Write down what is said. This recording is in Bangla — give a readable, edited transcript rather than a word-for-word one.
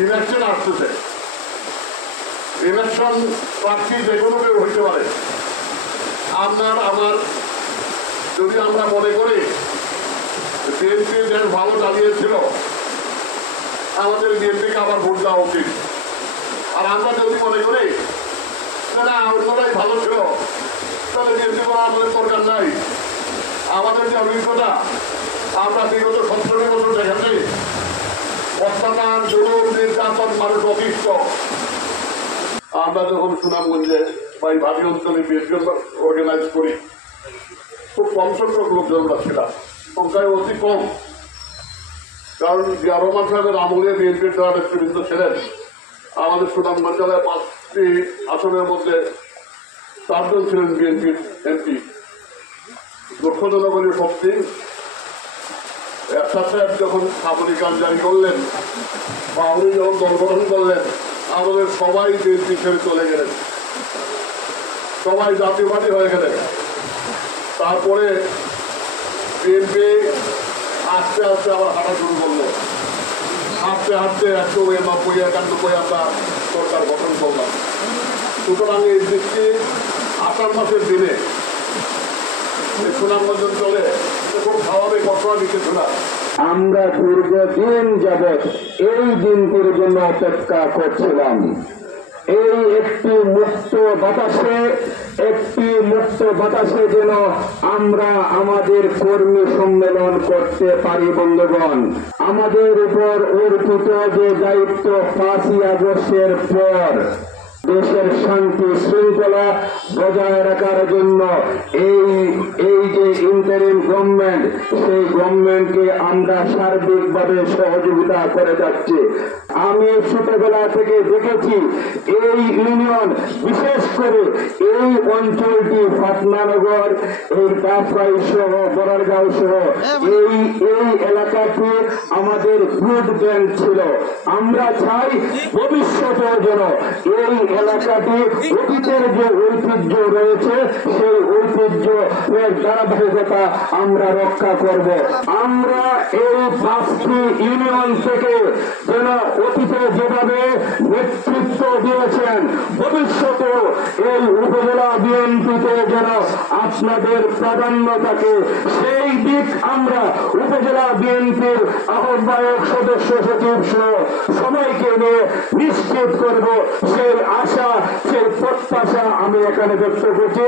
ইলেকশন আসতেছে, ইলেকশন প্রার্থী যে কোনো কেউ হইতে পারে। আপনার আমার যদি আমরা মনে করি বিএনপি দেশ ভালো চালিয়েছিল, আমাদের বিএনপিকে আবার ভোট দেওয়া উচিত। আর আমরা যদি মনে করি তাহলে অন্যরাই ভালো ছিল, তাহলে বিএনপি করা আমাদের দরকার নাই। আমাদের যে অভিজ্ঞতা, আমরা বিগত 17 বছর দেখেছি অত্যাচার, জুলুম, নির্যাতন, মানুষ অতিষ্ঠ। আমরা যখন সুনামগঞ্জে বা এই ভাবি অঞ্চলে বিএনপি অর্গানাইজ করি, খুব কম সংখ্যক লোকজন আমরা ছিলাম, সংখ্যায় অতি কম। কারণ জিয়া রহমান সাহেবের আমলে বিএনপির যারা নেতৃবৃন্দ ছিলেন, আমাদের সুনামগঞ্জ জেলায় 5টি আসনের মধ্যে 4 জন ছিলেন বিএনপির এমপি। লক্ষ্য জনগণের শক্তি এরশাদ সাহেব যখন সামরিকান জারি করলেন বা উনি যখন দল গঠন করলেন, আমাদের সবাই বিএনপি ছেড়ে চলে গেলেন, সবাই জাতীয়বাদী হয়ে গেলেন। তারপরে বিএনপি আস্তে আস্তে আবার হাঁটা শুরু করলো। হাঁটতে হাঁটতে 1990-91 আমরা সরকার গঠন করলাম। সুতরাং এই দৃষ্টি 28 মাসের দিনে সুনামগঞ্জ অঞ্চলে খুব স্বাভাবিক ঘটনা কিছু না। আমরা দীর্ঘদিন যাবৎ এই দিনটির জন্য অপেক্ষা করছিলাম। এই একটি মুক্ত বাতাসে যেন আমরা আমাদের কর্মী সম্মেলন করতে পারি। বন্ধুগণ, আমাদের উপর অর্পিত যে দায়িত্ব 5ই আগস্টের পর দেশের শান্তি শৃঙ্খলা বজায় রাখার জন্য এই যে ইন্টারিম গভর্নমেন্ট, সেই গভর্নমেন্টকে আমরা সার্বিকভাবে সহযোগিতা করে যাচ্ছি। আমি ছোটবেলা থেকে দেখেছি এই ইউনিয়ন, বিশেষ করে এই অঞ্চলটি পাটনানগর, এই কাফরাই সহ বরারগাঁও সহ এই এলাকাটি আমাদের ভোট ব্যাংক ছিল। আমরা চাই ভবিষ্যতের জন্য এই এলাকাটি অতীতের যে ঐতিহ্য রয়েছে, সেই ঐতিহ্যের ধারাবাহিকতা আমরা রক্ষা করব। আমরা এই 5টি ইউনিয়ন থেকে যেন অতীতে যেভাবে নেতৃত্ব দিয়েছেন, ভবিষ্যতে এই উপজেলা বিএনপিতে যেন আপনাদের প্রাধান্য থাকে, সেই দিক আমরা উপজেলা বিএনপির আহ্বায়ক, সদস্য সচিব সহ সবাইকে নিয়ে নিশ্চিত করব। সেই আশা, সেই প্রত্যাশা আমি এখানে ব্যক্ত করছি।